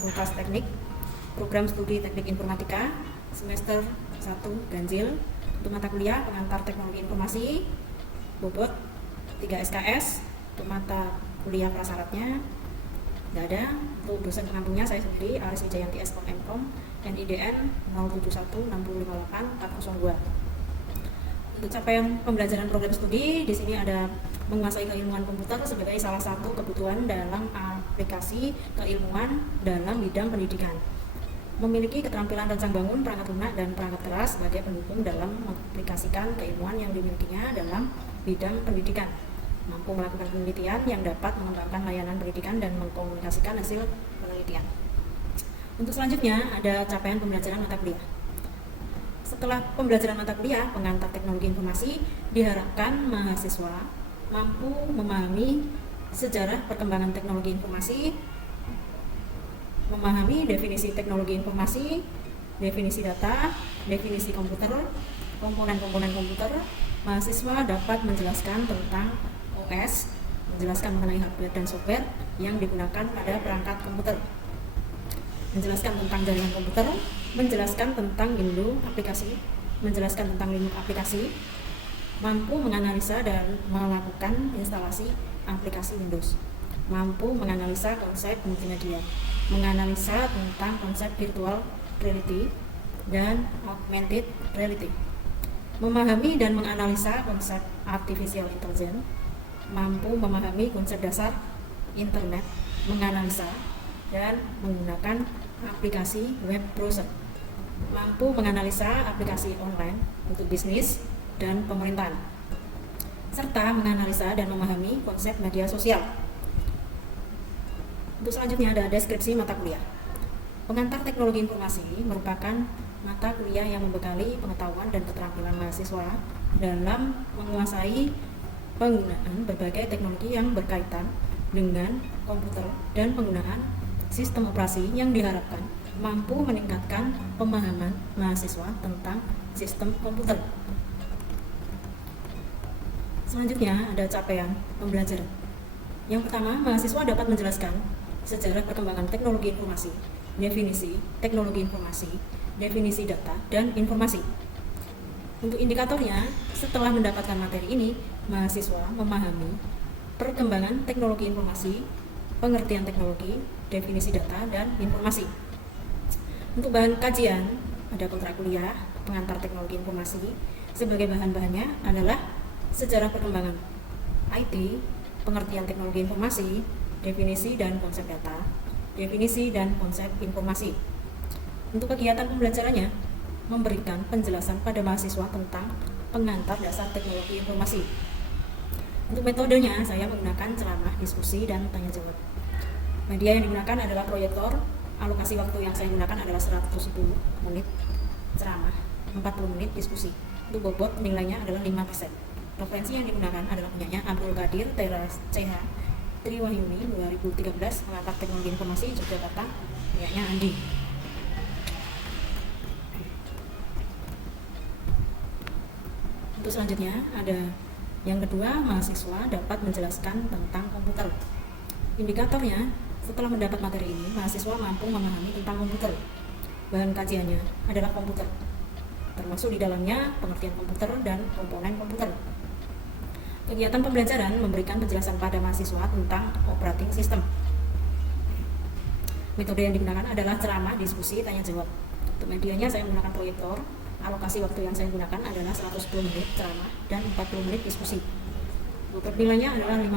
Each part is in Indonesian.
Fakultas Teknik, Program Studi Teknik Informatika, semester 1 ganjil. Untuk mata kuliah pengantar teknologi informasi, bobot 3 SKS. Untuk mata kuliah prasyaratnya nggak ada. Untuk dosen penampungnya saya sendiri, Aris Wijayanti S.Com M.Com, NIDN 071658402. Untuk capaian pembelajaran program studi, di sini ada menguasai keilmuan komputer sebagai salah satu kebutuhan dalam aplikasi keilmuan dalam bidang pendidikan. Memiliki keterampilan rancang bangun, perangkat lunak, dan perangkat keras sebagai pendukung dalam mengaplikasikan keilmuan yang dimilikinya dalam bidang pendidikan. Mampu melakukan penelitian yang dapat mengembangkan layanan pendidikan dan mengkomunikasikan hasil penelitian. Untuk selanjutnya ada capaian pembelajaran mata kuliah. Setelah pembelajaran mata kuliah pengantar teknologi informasi, diharapkan mahasiswa mampu memahami sejarah perkembangan teknologi informasi, memahami definisi teknologi informasi, definisi data, definisi komputer, komponen-komponen komputer. Mahasiswa dapat menjelaskan tentang OS, menjelaskan mengenai hardware dan software yang digunakan pada perangkat komputer, menjelaskan tentang jaringan komputer, menjelaskan tentang Windows aplikasi, menjelaskan tentang Linux aplikasi, mampu menganalisa dan melakukan instalasi aplikasi Windows, mampu menganalisa konsep multimedia, menganalisa tentang konsep virtual reality dan augmented reality, memahami dan menganalisa konsep artificial intelligence, mampu memahami konsep dasar internet, menganalisa dan menggunakan aplikasi web browser, mampu menganalisa aplikasi online untuk bisnis dan pemerintahan, serta menganalisa dan memahami konsep media sosial. Untuk selanjutnya ada deskripsi mata kuliah. Pengantar teknologi informasi merupakan mata kuliah yang membekali pengetahuan dan keterampilan mahasiswa dalam menguasai penggunaan berbagai teknologi yang berkaitan dengan komputer dan penggunaan sistem operasi yang diharapkan mampu meningkatkan pemahaman mahasiswa tentang sistem komputer. Selanjutnya ada capaian pembelajaran. Yang pertama, mahasiswa dapat menjelaskan sejarah perkembangan teknologi informasi, definisi teknologi informasi, definisi data dan informasi. Untuk indikatornya, setelah mendapatkan materi ini, mahasiswa memahami perkembangan teknologi informasi, pengertian teknologi, definisi data dan informasi. Untuk bahan kajian, ada kontrak kuliah, pengantar teknologi informasi. Sebagai bahan-bahannya adalah sejarah perkembangan IT, pengertian teknologi informasi, definisi dan konsep data, definisi dan konsep informasi. Untuk kegiatan pembelajarannya, memberikan penjelasan pada mahasiswa tentang pengantar dasar teknologi informasi. Untuk metodenya, saya menggunakan ceramah, diskusi, dan tanya jawab. Media yang digunakan adalah proyektor. Alokasi waktu yang saya gunakan adalah 110 menit ceramah, 40 menit diskusi. Untuk bobot nilainya adalah 5%. Referensi yang digunakan adalah punyanya Abdul Qadir, Teras CH, Triwahyuni 2013, pengantar teknologi informasi Yogyakarta, punyanya Andi. Untuk selanjutnya ada yang kedua, mahasiswa dapat menjelaskan tentang komputer. Indikatornya, setelah mendapat materi ini, mahasiswa mampu memahami tentang komputer. Bahan kajiannya adalah komputer, termasuk di dalamnya pengertian komputer dan komponen komputer. Kegiatan pembelajaran memberikan penjelasan pada mahasiswa tentang operating system. Metode yang digunakan adalah ceramah, diskusi, tanya jawab. Untuk medianya saya menggunakan proyektor. Alokasi waktu yang saya gunakan adalah 110 menit ceramah dan 40 menit diskusi. Bobot nilainya adalah 5%.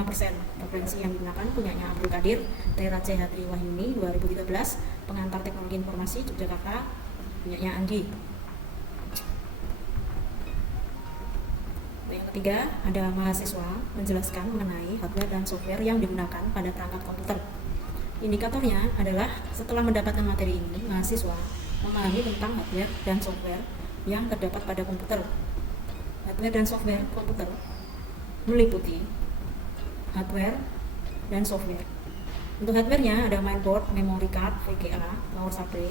Referensi yang digunakan punyanya Abdul Qadir, Tera CH Triwahyuni 2013, pengantar teknologi informasi Yogyakarta, punyanya Andi. Yang ketiga, ada mahasiswa menjelaskan mengenai hardware dan software yang digunakan pada perangkat komputer. Indikatornya adalah setelah mendapatkan materi ini, mahasiswa memahami tentang hardware dan software yang terdapat pada komputer. Hardware dan software komputer meliputi hardware dan software. Untuk hardware-nya ada mainboard, memory card, VGA, power supply,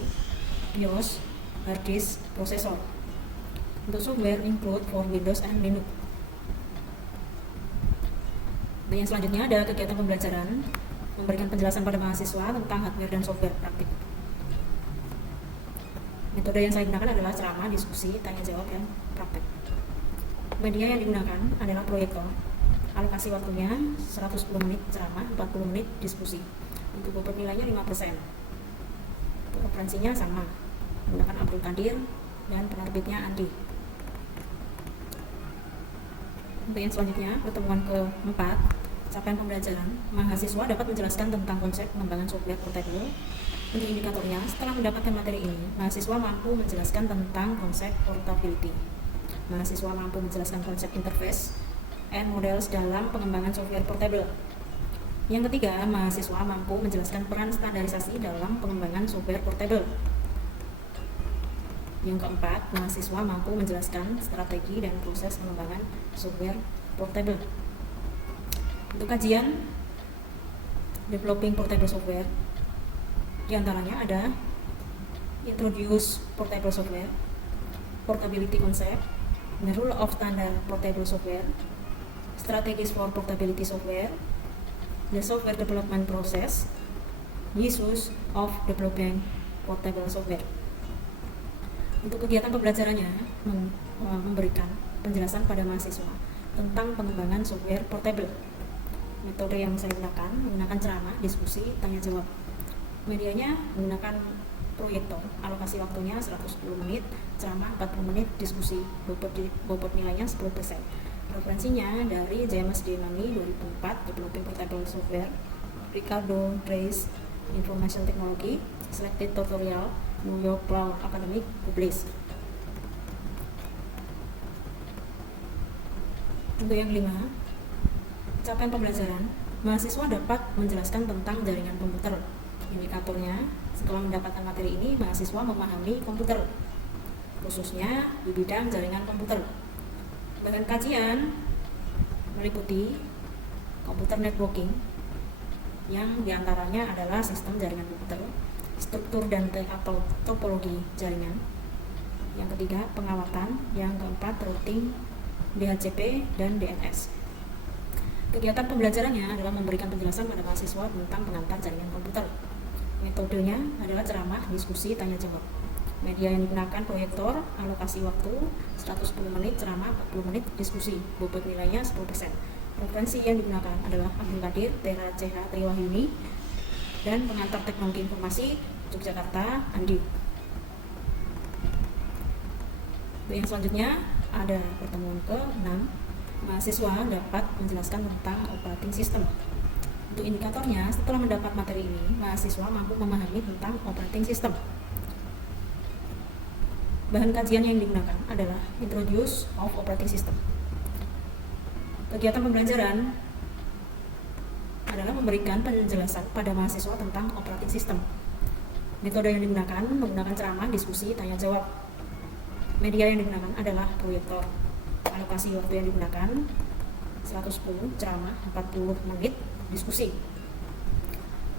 BIOS, hard disk, prosesor. Untuk software include for Windows and Linux. Dan yang selanjutnya ada kegiatan pembelajaran memberikan penjelasan pada mahasiswa tentang hardware dan software praktik. Metode yang saya gunakan adalah ceramah, diskusi, tanya jawab, dan praktek. Media yang digunakan adalah proyektor. Alokasi waktunya 110 menit ceramah, 40 menit diskusi. Untuk bobot nilainya 5%. Untuk referensinya sama, menggunakan Abdul Qadir dan penerbitnya Andi. Untuk yang selanjutnya, pertemuan keempat, capaian pembelajaran. Mahasiswa dapat menjelaskan tentang konsep pengembangan software portable. Untuk indikatornya, setelah mendapatkan materi ini, mahasiswa mampu menjelaskan tentang konsep portability. Mahasiswa mampu menjelaskan konsep interface and models dalam pengembangan software portable. Yang ketiga, mahasiswa mampu menjelaskan peran standarisasi dalam pengembangan software portable. Yang keempat, mahasiswa mampu menjelaskan strategi dan proses pengembangan software portable. Untuk kajian developing portable software, di antaranya ada introduce portable software, portability concept, the rule of standard portable software, strategies for portability software, the software development process, uses of developing portable software. Untuk kegiatan pembelajarannya memberikan penjelasan pada mahasiswa tentang pengembangan software portable. Metode yang saya gunakan menggunakan ceramah, diskusi, tanya jawab. Medianya menggunakan proyektor. Alokasi waktunya 110 menit, ceramah 40 menit, diskusi. Bobot nilainya 10%. Referensinya dari James D. Mani 2004, Developing Portable Software, Ricardo Reis, Information Technology, Selected Tutorial, New York Law Academic, published. Untuk yang kelima, capaian pembelajaran, mahasiswa dapat menjelaskan tentang jaringan komputer. Indikatornya, setelah mendapatkan materi ini, mahasiswa memahami komputer, khususnya di bidang jaringan komputer. Bahan kajian meliputi komputer networking, yang diantaranya adalah sistem jaringan komputer, struktur dan atau topologi jaringan. Yang ketiga, pengawatan. Yang keempat, routing, DHCP, dan DNS. Kegiatan pembelajarannya adalah memberikan penjelasan pada mahasiswa tentang pengantar jaringan komputer. Metodenya adalah ceramah, diskusi, tanya jawab. Media yang digunakan proyektor, alokasi waktu 110 menit ceramah, 40 menit diskusi. Bobot nilainya 10%. Referensi yang digunakan adalah Abdul Qadir, Tera CH Triwahyuni, dan pengantar teknologi informasi Yogyakarta, Andi. Yang selanjutnya ada pertemuan ke-6, mahasiswa dapat menjelaskan tentang operating system. Untuk indikatornya, setelah mendapat materi ini, mahasiswa mampu memahami tentang operating system. Bahan kajian yang digunakan adalah Introduce of Operating System. Kegiatan pembelajaran adalah memberikan penjelasan pada mahasiswa tentang operating system. Metode yang digunakan menggunakan ceramah, diskusi, tanya jawab. Media yang digunakan adalah proyektor. Alokasi waktu yang digunakan 110 ceramah, 40 menit diskusi.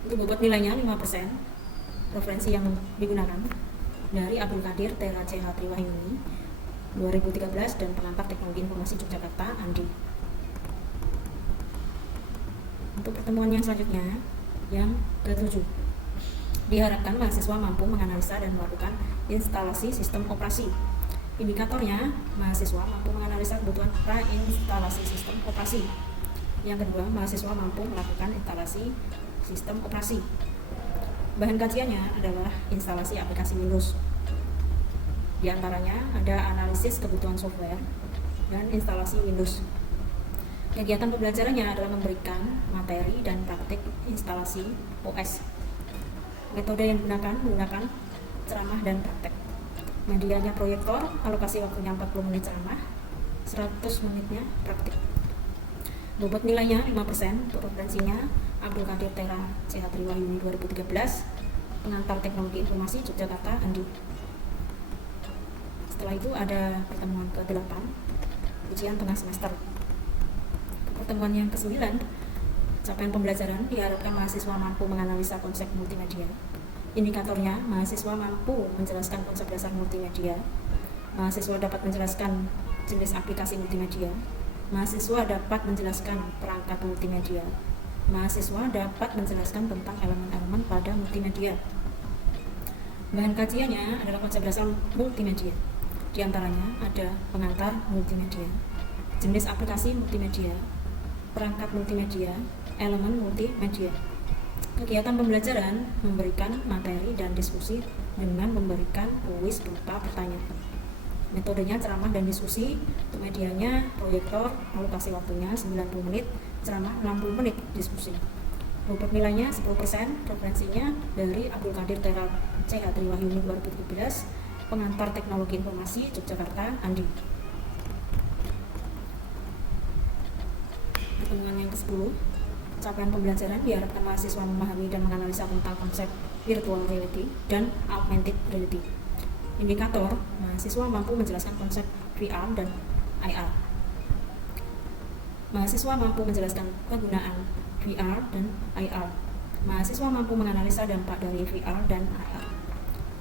Untuk bobot nilainya 5%. Referensi yang digunakan dari Abdul Qadir, Tera CH Triwahyuni 2013, dan pengantar teknologi informasi Yogyakarta, Andi. Untuk pertemuan yang selanjutnya, yang ke-7, diharapkan mahasiswa mampu menganalisa dan melakukan instalasi sistem operasi. Indikatornya, mahasiswa mampu menganalisa kebutuhan pra-instalasi sistem operasi. Yang kedua, mahasiswa mampu melakukan instalasi sistem operasi. Bahan kajiannya adalah instalasi aplikasi Windows. Di antaranya ada analisis kebutuhan software dan instalasi Windows. Kegiatan pembelajarannya adalah memberikan materi dan praktik instalasi OS. Metode yang menggunakan ceramah dan praktek. Medianya proyektor, alokasi waktunya 40 menit ceramah, 100 menitnya praktik. Bobot nilainya 5%. Untuk referensinya Abdul Qadir, Tera CH Triwahyuni 2013, pengantar teknologi informasi Yogyakarta, Andi. Setelah itu ada pertemuan ke-8, ujian tengah semester. Pertemuan yang ke-9, capaian pembelajaran, diharapkan mahasiswa mampu menganalisa konsep multimedia. Indikatornya, mahasiswa mampu menjelaskan konsep dasar multimedia. Mahasiswa dapat menjelaskan jenis aplikasi multimedia. Mahasiswa dapat menjelaskan perangkat multimedia. Mahasiswa dapat menjelaskan tentang elemen-elemen pada multimedia. Bahan kajiannya adalah konsep dasar multimedia. Di antaranya ada pengantar multimedia, jenis aplikasi multimedia, perangkat multimedia, elemen multimedia. Kegiatan pembelajaran memberikan materi dan diskusi dengan memberikan kuis berupa pertanyaan. Metodenya ceramah dan diskusi, untuk medianya proyektor, alokasi waktunya 90 menit, ceramah 60 menit, diskusi. Bobot nilainya 10%, referensinya dari Abdul Qadir Teral CH Triwahyuni 2017, pengantar teknologi informasi Yogyakarta, Andi. Pertemuan yang ke-10, capaian pembelajaran diharapkan mahasiswa memahami dan menganalisa tentang konsep virtual reality dan augmented reality. Indikator, mahasiswa mampu menjelaskan konsep VR dan AR. Mahasiswa mampu menjelaskan kegunaan VR dan AR. Mahasiswa mampu menganalisa dampak dari VR dan AR.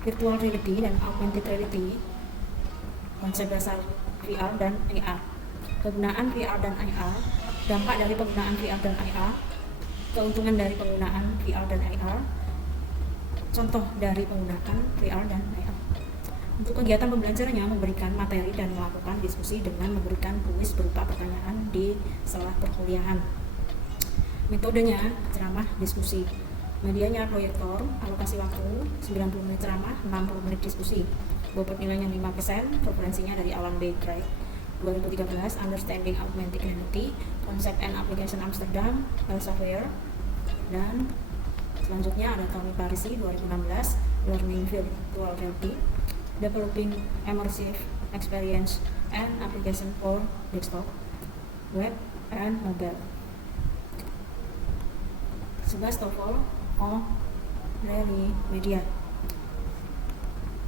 Virtual reality dan augmented reality, konsep dasar VR dan AR. Kegunaan VR dan AR, dampak dari penggunaan VR dan AR, keuntungan dari penggunaan VR dan AR, contoh dari penggunaan VR dan AR. Untuk kegiatan pembelajarannya memberikan materi dan melakukan diskusi dengan memberikan kuis berupa pertanyaan di sela perkuliahan. Metodenya ceramah diskusi. Medianya proyektor, alokasi waktu 90 menit ceramah, 60 menit diskusi. Bobot nilainya 5%, referensinya dari Alan B. Craig 2013, Understanding Augmented Reality, Concept and Application Amsterdam, Elsevier. Dan selanjutnya ada Tony Parisi 2016, Learning Virtual Reality, Developing Immersive Experience and Application for Desktop, Web, and Mobile. Sebastopol O'Reilly Media.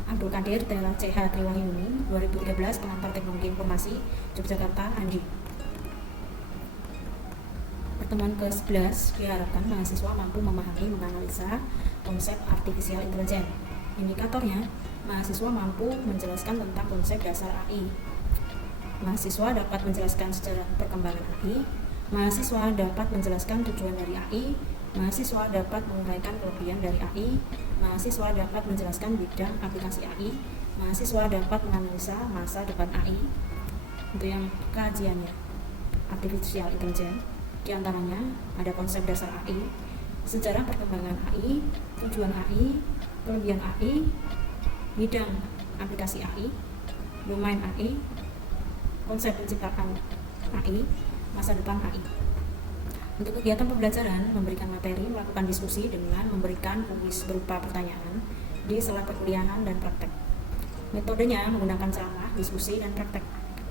Abdul Qadir Teral CH Triwahyuni 2013, pengantar teknologi informasi Yogyakarta, Andi. Pertemuan ke-11 diharapkan mahasiswa mampu memahami menganalisa konsep artificial intelligence. Indikatornya, mahasiswa mampu menjelaskan tentang konsep dasar AI. Mahasiswa dapat menjelaskan sejarah perkembangan AI. Mahasiswa dapat menjelaskan tujuan dari AI. Mahasiswa dapat menguraikan kelebihan dari AI. Mahasiswa dapat menjelaskan bidang aplikasi AI. Mahasiswa dapat menganalisa masa depan AI. Untuk yang kajiannya, artificial intelligence, diantaranya ada konsep dasar AI, sejarah perkembangan AI, tujuan AI, kelebihan AI, bidang aplikasi AI, domain AI, konsep penciptaan AI, masa depan AI. Untuk kegiatan pembelajaran, memberikan materi, melakukan diskusi dengan memberikan kuis berupa pertanyaan di sela perkuliahan dan praktek. Metodenya menggunakan ceramah, diskusi, dan praktek.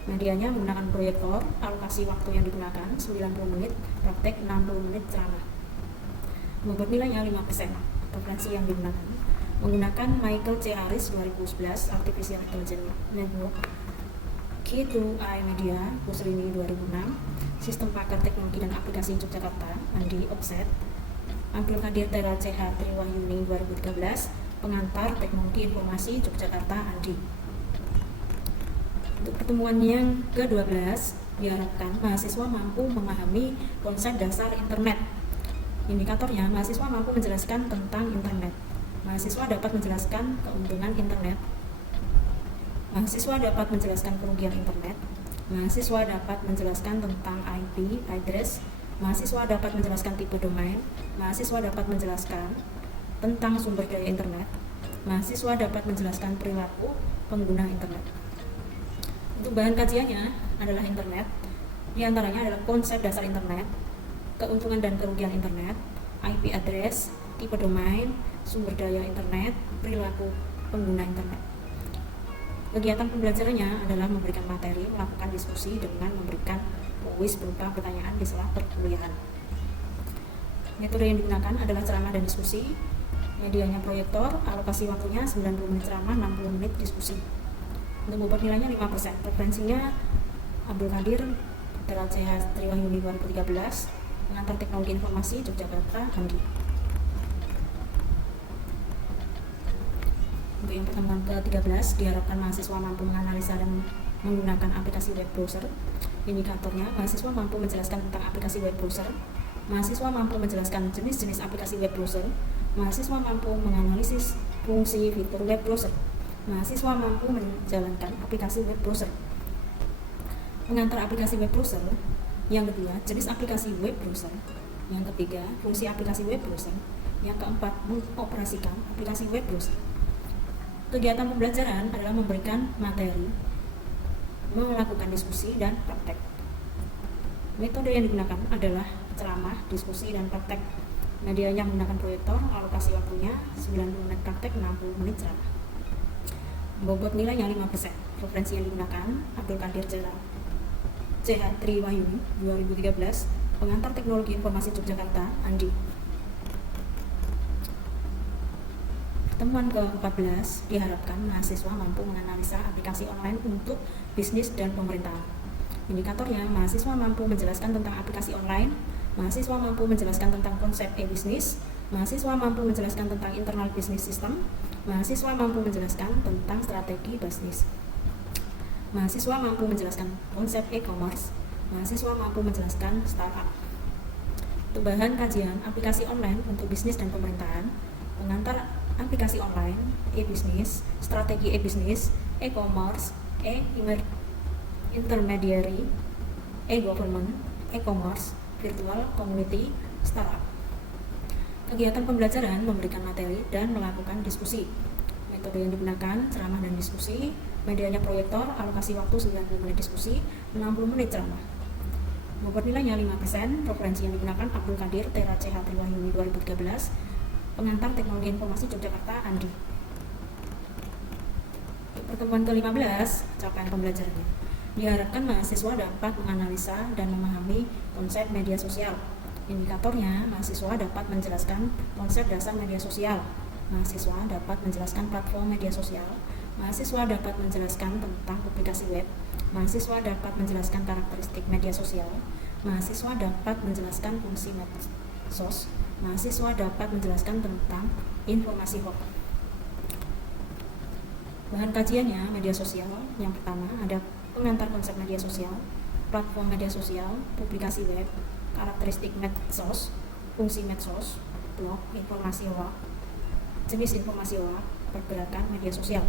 Medianya menggunakan proyektor, alokasi waktu yang digunakan 90 menit, praktek 60 menit ceramah. Bobot nilainya 5%, referensi yang digunakan menggunakan Michael C. Harris 2011, Artificial Intelligence Network, K2I Media, Busrini 2006, Sistem Pakar Teknologi dan Aplikasi Yogyakarta, Andi Offset, Abdul Qadir Teral CH Triwahyuni 2013, pengantar Teknologi Informasi Yogyakarta, Andi. Untuk pertemuan yang ke-12, diharapkan mahasiswa mampu memahami konsep dasar internet. Indikatornya, mahasiswa mampu menjelaskan tentang internet. Mahasiswa dapat menjelaskan keuntungan internet. Mahasiswa dapat menjelaskan kerugian internet. Mahasiswa dapat menjelaskan tentang IP address. Mahasiswa dapat menjelaskan tipe domain. Mahasiswa dapat menjelaskan tentang sumber daya internet. Mahasiswa dapat menjelaskan perilaku pengguna internet. Untuk bahan kajiannya adalah internet. Di antaranya adalah konsep dasar internet, keuntungan dan kerugian internet, IP address, tipe domain, sumber daya internet, perilaku pengguna internet. Kegiatan pembelajarannya adalah memberikan materi, melakukan diskusi dengan memberikan kuis berupa pertanyaan di sela perkuliahan. Metode yang digunakan adalah ceramah dan diskusi. Medianya proyektor, alokasi waktunya 90 menit ceramah, 60 menit diskusi. Untuk bobot nilainya 5%. Referensinya Abdul Qadir Teral CH Triwahyuni 2013, pengantar teknologi informasi Yogyakarta, Andi. Untuk yang pertemuan ke-13, diharapkan mahasiswa mampu menganalisa dan menggunakan aplikasi web browser. Indikatornya, mahasiswa mampu menjelaskan tentang aplikasi web browser. Mahasiswa mampu menjelaskan jenis-jenis aplikasi web browser. Mahasiswa mampu menganalisis fungsi fitur web browser. Mahasiswa mampu menjalankan aplikasi web browser. Pengantar aplikasi web browser. Yang kedua, jenis aplikasi web browser. Yang ketiga, fungsi aplikasi web browser. Yang keempat, mengoperasikan aplikasi web browser. Kegiatan pembelajaran adalah memberikan materi, melakukan diskusi, dan praktek. Metode yang digunakan adalah ceramah, diskusi, dan praktek. Medianya menggunakan proyektor, alokasi waktunya 90 menit praktek, 60 menit ceramah. Bobot nilainya 5%. Referensi yang digunakan Abdul Qadir Jalal, CH Triwahyuni 2013, pengantar Teknologi Informasi Yogyakarta, Andi. Pertemuan ke-14 diharapkan mahasiswa mampu menganalisa aplikasi online untuk bisnis dan pemerintahan. Indikatornya, mahasiswa mampu menjelaskan tentang aplikasi online, mahasiswa mampu menjelaskan tentang konsep e-bisnis, mahasiswa mampu menjelaskan tentang internal business system, mahasiswa mampu menjelaskan tentang strategi bisnis, mahasiswa mampu menjelaskan konsep e-commerce, mahasiswa mampu menjelaskan startup. Untuk bahan kajian aplikasi online untuk bisnis dan pemerintahan, pengantar aplikasi online, e-bisnis, strategi e-bisnis, e-commerce, e-intermediary, e-government, e-commerce, virtual community, startup. Kegiatan pembelajaran memberikan materi dan melakukan diskusi. Metode yang digunakan ceramah dan diskusi. Medianya proyektor, alokasi waktu 90 menit diskusi, 60 menit ceramah. Bobot nilainya 5%. Referensi yang digunakan Abdul Qadir, Tera CH Triwahyuni 2013, pengantar Teknologi Informasi Yogyakarta, Andi. Untuk pertemuan ke-15, capaian pembelajarannya. Diharapkan mahasiswa dapat menganalisa dan memahami konsep media sosial. Indikatornya, mahasiswa dapat menjelaskan konsep dasar media sosial. Mahasiswa dapat menjelaskan platform media sosial. Mahasiswa dapat menjelaskan tentang publikasi web. Mahasiswa dapat menjelaskan karakteristik media sosial. Mahasiswa dapat menjelaskan fungsi medsos. Mahasiswa dapat menjelaskan tentang informasi hoax. Bahan kajiannya media sosial. Yang pertama ada pengantar konsep media sosial, platform media sosial, publikasi web, karakteristik medsos, fungsi medsos, blog, informasi hoax, jenis informasi hoax, pergerakan media sosial.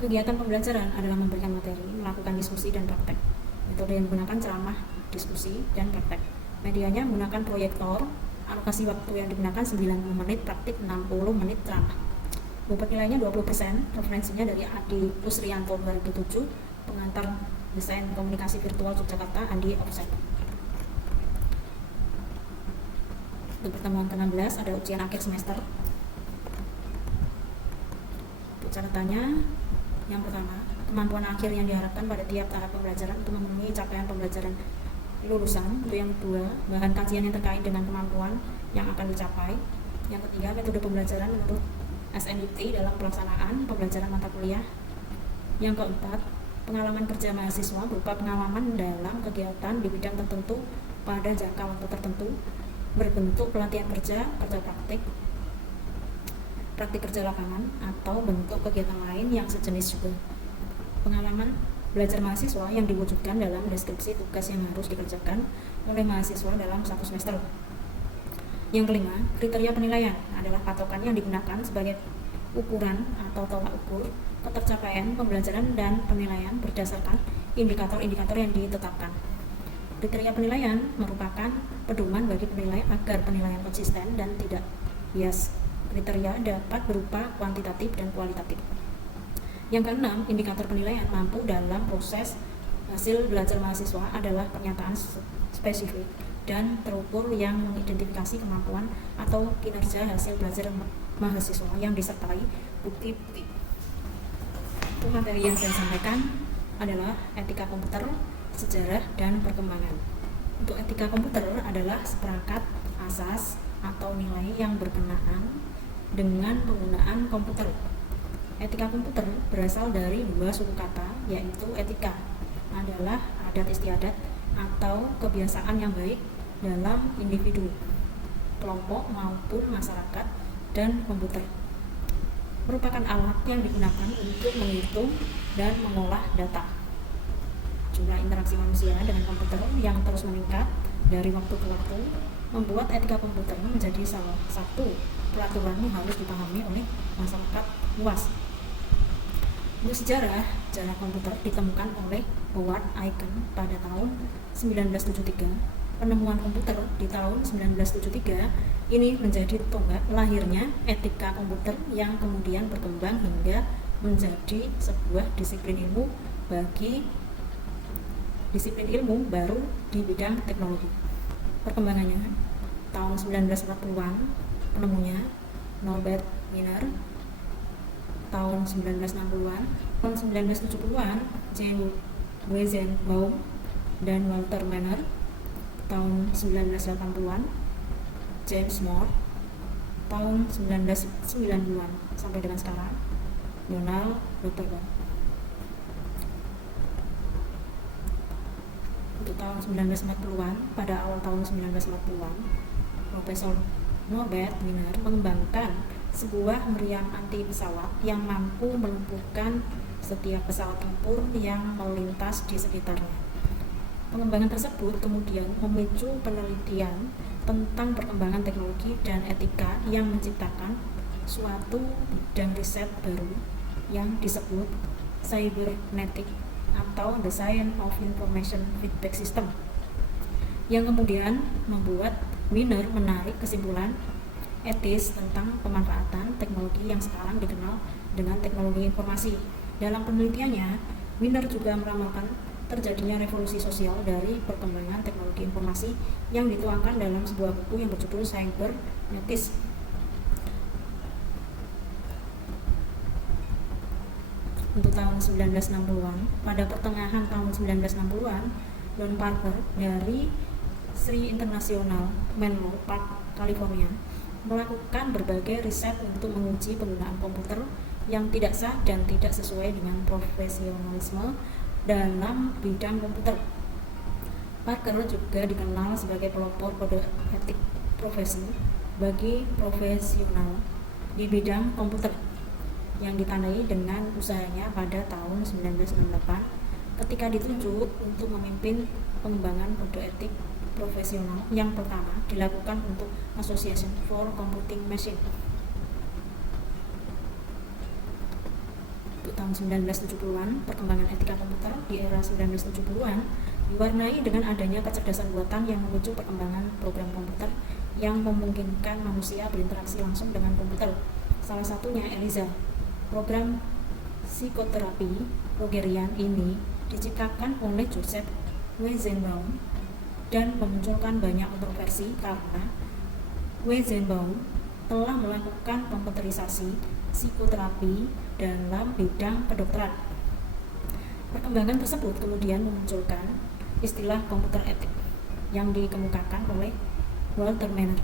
Kegiatan pembelajaran adalah memberikan materi, melakukan diskusi, dan praktek. Metode yang menggunakan ceramah, diskusi, dan praktek. Medianya menggunakan proyektor, alokasi waktu yang digunakan 90 menit praktik, 60 menit ceramah. Bobot nilainya 20%, referensinya dari Adi Kusrianto 2007, pengantar Desain Komunikasi Virtual Yogyakarta, Andi Offset. Untuk pertemuan ke-16 ada ujian akhir semester. Untuk catatannya, yang pertama, kemampuan akhir yang diharapkan pada tiap tahap pembelajaran untuk memenuhi capaian pembelajaran lulusan. Untuk yang kedua, bahan kajian yang terkait dengan kemampuan yang akan dicapai. Yang ketiga, metode pembelajaran menurut SNIT dalam pelaksanaan pembelajaran mata kuliah. Yang keempat, pengalaman kerja mahasiswa berupa pengalaman dalam kegiatan di bidang tertentu pada jangka waktu tertentu berbentuk pelatihan kerja, kerja praktik kerja lapangan, atau bentuk kegiatan lain yang sejenis juga. Pengalaman belajar mahasiswa yang diwujudkan dalam deskripsi tugas yang harus dikerjakan oleh mahasiswa dalam satu semester. Yang kelima, kriteria penilaian adalah patokan yang digunakan sebagai ukuran atau tolak ukur ketercapaian pembelajaran dan penilaian berdasarkan indikator-indikator yang ditetapkan. Kriteria penilaian merupakan pedoman bagi penilai agar penilaian konsisten dan tidak bias. Kriteria dapat berupa kuantitatif dan kualitatif. Yang keenam, indikator penilaian mampu dalam proses hasil belajar mahasiswa adalah pernyataan spesifik dan terukur yang mengidentifikasi kemampuan atau kinerja hasil belajar mahasiswa yang disertai bukti-bukti. Untuk materi yang saya sampaikan adalah etika komputer, sejarah, dan perkembangan. Untuk etika komputer adalah seperangkat asas atau nilai yang berkenaan dengan penggunaan komputer. Etika komputer berasal dari dua suku kata, yaitu etika adalah adat istiadat atau kebiasaan yang baik dalam individu, kelompok maupun masyarakat, dan komputer merupakan alat yang digunakan untuk menghitung dan mengolah data. Jumlah interaksi manusia dengan komputer yang terus meningkat dari waktu ke waktu membuat etika komputer menjadi salah satu peraturan yang harus dipahami oleh masyarakat luas. Untuk sejarah komputer ditemukan oleh Howard Aiken pada tahun 1973. Penemuan komputer di tahun 1973 ini menjadi tonggak lahirnya etika komputer yang kemudian berkembang hingga menjadi sebuah disiplin ilmu baru di bidang teknologi. Perkembangannya tahun 1940-an, penemunya Norbert Wiener. Tahun 1960-an, tahun 1970-an James Weizenbaum dan Walter Manner. Tahun 1980-an James Moore. Tahun 1990-an sampai dengan sekarang Donald Rutherford. Untuk tahun 1940-an, pada awal tahun 1940-an, Profesor Norbert Wiener mengembangkan sebuah meriam anti pesawat yang mampu melumpuhkan setiap pesawat tempur yang melintas di sekitarnya. Pengembangan tersebut kemudian memicu penelitian tentang perkembangan teknologi dan etika yang menciptakan suatu bidang riset baru yang disebut cybernetic atau the science of information feedback system, yang kemudian membuat Wiener menarik kesimpulan etis tentang pemanfaatan teknologi yang sekarang dikenal dengan teknologi informasi. Dalam penelitiannya, Wiener juga meramalkan terjadinya revolusi sosial dari perkembangan teknologi informasi yang dituangkan dalam sebuah buku yang berjudul Cybernetic. Untuk tahun 1960-an, pada pertengahan tahun 1960-an, Don Parker dari Sri International Menlo Park, California, melakukan berbagai riset untuk menguji penggunaan komputer yang tidak sah dan tidak sesuai dengan profesionalisme dalam bidang komputer. Parker juga dikenal sebagai pelopor kode etik profesi bagi profesional di bidang komputer, yang ditandai dengan usahanya pada tahun 1998 ketika ditunjuk untuk memimpin pengembangan kode etik profesional yang pertama dilakukan untuk Association for Computing Machine. Untuk tahun 1970-an, perkembangan etika komputer di era 1970-an diwarnai dengan adanya kecerdasan buatan yang memicu perkembangan program komputer yang memungkinkan manusia berinteraksi langsung dengan komputer. Salah satunya ELIZA. Program psikoterapi Rogerian ini diciptakan oleh Joseph Weizenbaum dan memunculkan banyak kontroversi karena Weizenbaum telah melakukan komputerisasi psikoterapi dalam bidang kedokteran. Perkembangan tersebut kemudian memunculkan istilah komputer etik yang dikemukakan oleh Walter Manner.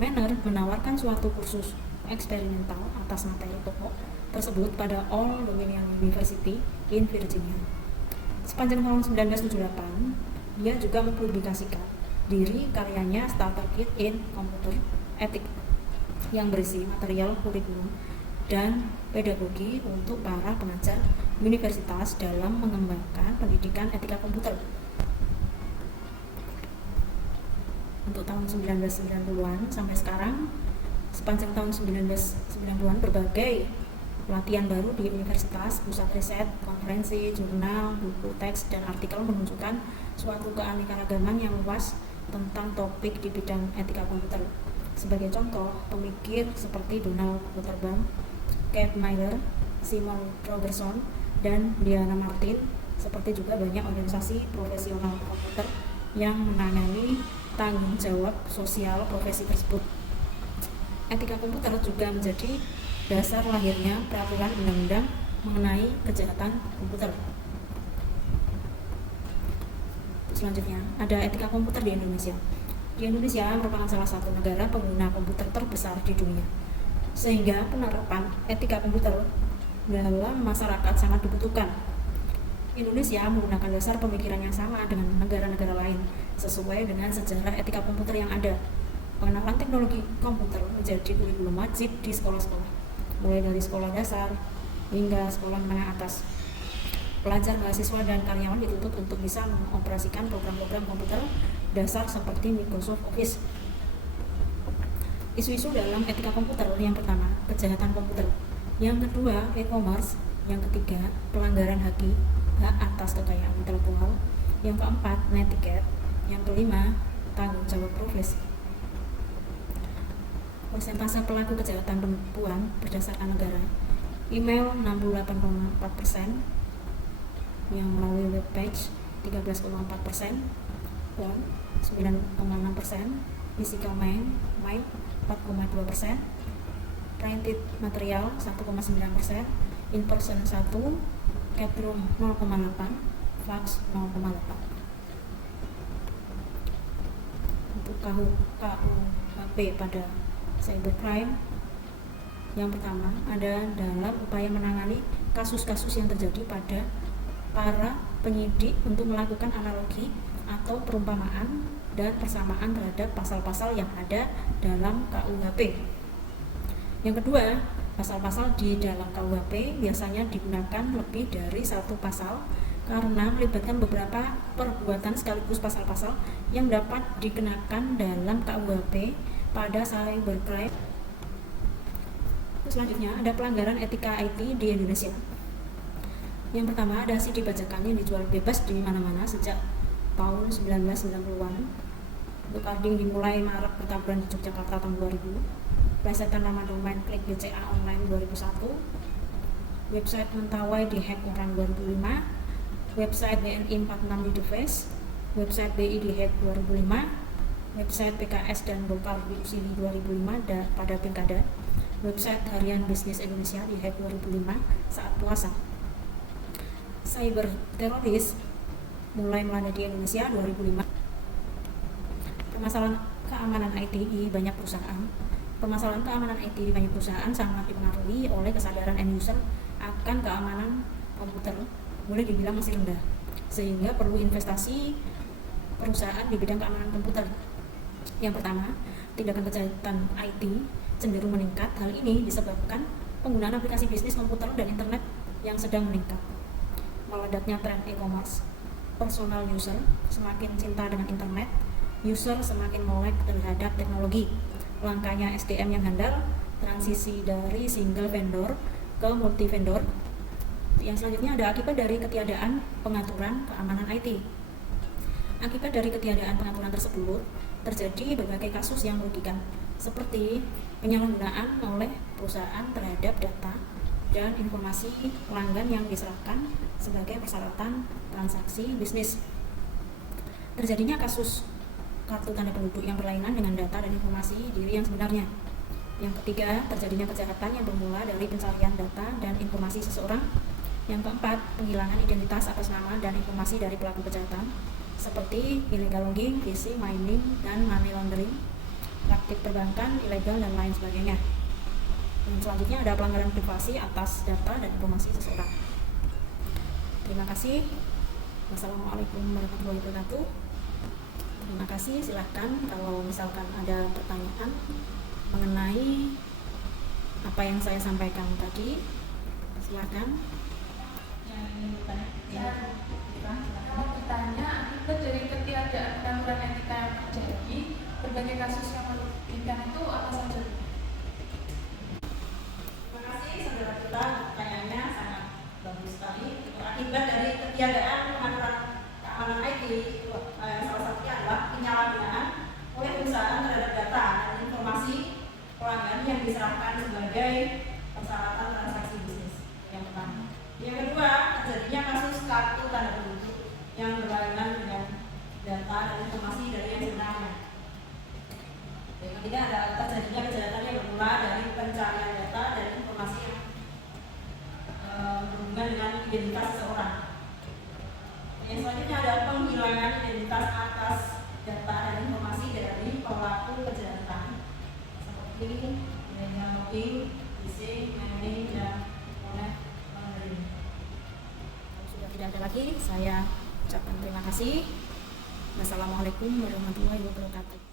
Manner menawarkan suatu kursus eksperimental atas materi pokok tersebut pada Old Dominion University in Virginia. Sepanjang tahun 1978, dia juga mempublikasikan diri karyanya Starter Kit in Computer Ethics yang berisi material kurikulum dan pedagogi untuk para pengajar universitas dalam mengembangkan pendidikan etika komputer. Untuk tahun 1990-an sampai sekarang, sepanjang tahun 1990-an berbagai pelatihan baru di universitas, pusat riset, konferensi, jurnal, buku teks, dan artikel menunjukkan suatu keanekaragaman yang luas tentang topik di bidang etika komputer. Sebagai contoh, pemikir seperti Donald Rutherford, Kate Miller, Simon Robertson, dan Diana Martin, seperti juga banyak organisasi profesional komputer yang menangani tanggung jawab sosial profesi tersebut. Etika komputer juga menjadi dasar lahirnya peraturan undang-undang mengenai kejahatan komputer. Selanjutnya, ada etika komputer di Indonesia. Di Indonesia merupakan salah satu negara pengguna komputer terbesar di dunia, sehingga penerapan etika komputer dalam masyarakat sangat dibutuhkan. Indonesia menggunakan dasar pemikiran yang sama dengan negara-negara lain, sesuai dengan sejarah etika komputer yang ada. Pengenalan teknologi komputer menjadi kurikulum wajib di sekolah-sekolah, mulai dari sekolah dasar hingga sekolah menengah atas. Pelajar, mahasiswa, dan karyawan dituntut untuk bisa mengoperasikan program-program komputer dasar seperti Microsoft Office isu-isu dalam etika komputer. Yang pertama, kejahatan komputer. Yang kedua, e-commerce. Yang ketiga, pelanggaran hak atas kekayaan intelektual. Yang keempat, netiquette. Yang kelima, tanggung jawab profesi. Persentase pelaku kejahatan penipuan berdasarkan negara. Email 68,4%, yang melalui webpage 13,4%, phone 9,6%, physical mail 4,2%, printed material 1,9%, in person 1, chat room 0,8, fax 0,8. Untuk KUHP pada cybercrime, yang pertama ada dalam upaya menangani kasus-kasus yang terjadi pada para penyidik untuk melakukan analogi atau perumpamaan dan persamaan terhadap pasal-pasal yang ada dalam KUHP. Yang kedua, pasal-pasal di dalam KUHP biasanya digunakan lebih dari satu pasal karena melibatkan beberapa perbuatan sekaligus pasal-pasal yang dapat dikenakan dalam KUHP pada cybercrime. Selanjutnya ada pelanggaran etika IT di Indonesia. Yang pertama ada CD bajakan yang dijual bebas di mana-mana sejak tahun 1990-an. Untuk carding dimulai marak bertaburan di Yogyakarta tahun 2000. Plesetan nama domain klik BCA online 2001. Website Mentawai dihack orang 2005. Website BNI 46 di deface. Website BI dihack 2005. Website PKS dan Golkar diuji 2005 pada pilkada. Website Harian Bisnis Indonesia dihack 2005 saat puasa. Cyber teroris mulai melanda di Indonesia 2005. Permasalahan keamanan IT di banyak perusahaan. Permasalahan keamanan IT di banyak perusahaan sangat dipengaruhi oleh kesadaran end user akan keamanan komputer, boleh dibilang masih rendah, sehingga perlu investasi perusahaan di bidang keamanan komputer. Yang pertama, tindakan kejahatan IT cenderung meningkat. Hal ini disebabkan penggunaan aplikasi bisnis komputer dan internet yang sedang meningkat. Meledaknya tren e-commerce, personal user semakin cinta dengan internet, user semakin melek terhadap teknologi, langkanya SDM yang handal, transisi dari single vendor ke multi vendor. Yang selanjutnya ada akibat dari ketiadaan pengaturan keamanan IT. Akibat dari ketiadaan pengaturan tersebut terjadi berbagai kasus yang merugikan, seperti penyalahgunaan oleh perusahaan terhadap data dan informasi pelanggan yang diserahkan sebagai persyaratan transaksi bisnis. Terjadinya kasus kartu tanda penduduk yang berlainan dengan data dan informasi diri yang sebenarnya. Yang ketiga, terjadinya kejahatan yang bermula dari pencarian data dan informasi seseorang. Yang keempat, penghilangan identitas atas nama dan informasi dari pelaku kejahatan, seperti illegal logging, phishing, mining, dan money laundering, praktik perbankan ilegal, dan lain sebagainya. Yang selanjutnya ada pelanggaran privasi atas data dan informasi seseorang. Terima kasih. Wassalamualaikum warahmatullahi wabarakatuh. Terima kasih. Silahkan kalau misalkan ada pertanyaan mengenai apa yang saya sampaikan tadi, silahkan. Kalau bertanya, akibat dari ketiadaan aturan etika yang terjadi, berbagai kasus yang merugikan itu apa saja? Terima kasih saudara kita, pertanyaannya sangat bagus sekali. Akibat dari ketiadaan pengaturan keamanan IT, salah satunya adalah penyalahgunaan oleh perusahaan terhadap data dan informasi pelanggan yang diserahkan sebagai persyaratan transaksi bisnis. Yang pertama. Yang kedua, terjadinya kasus kartu tanda penduduk yang berlainan dengan data dan informasi dari yang sebenarnya. Yang ketiga, ada terjadinya kejahatan yang bermula dari pencarian data dan informasi yang berhubungan dengan identitas seseorang. Yang selanjutnya ada penghilangan identitas atas data dan informasi dari pelaku kejahatan, seperti illegal logging, phishing, mining, dan money laundering. Sudah tidak ada lagi, saya ucapkan terima kasih. Wassalamualaikum warahmatullahi wabarakatuh.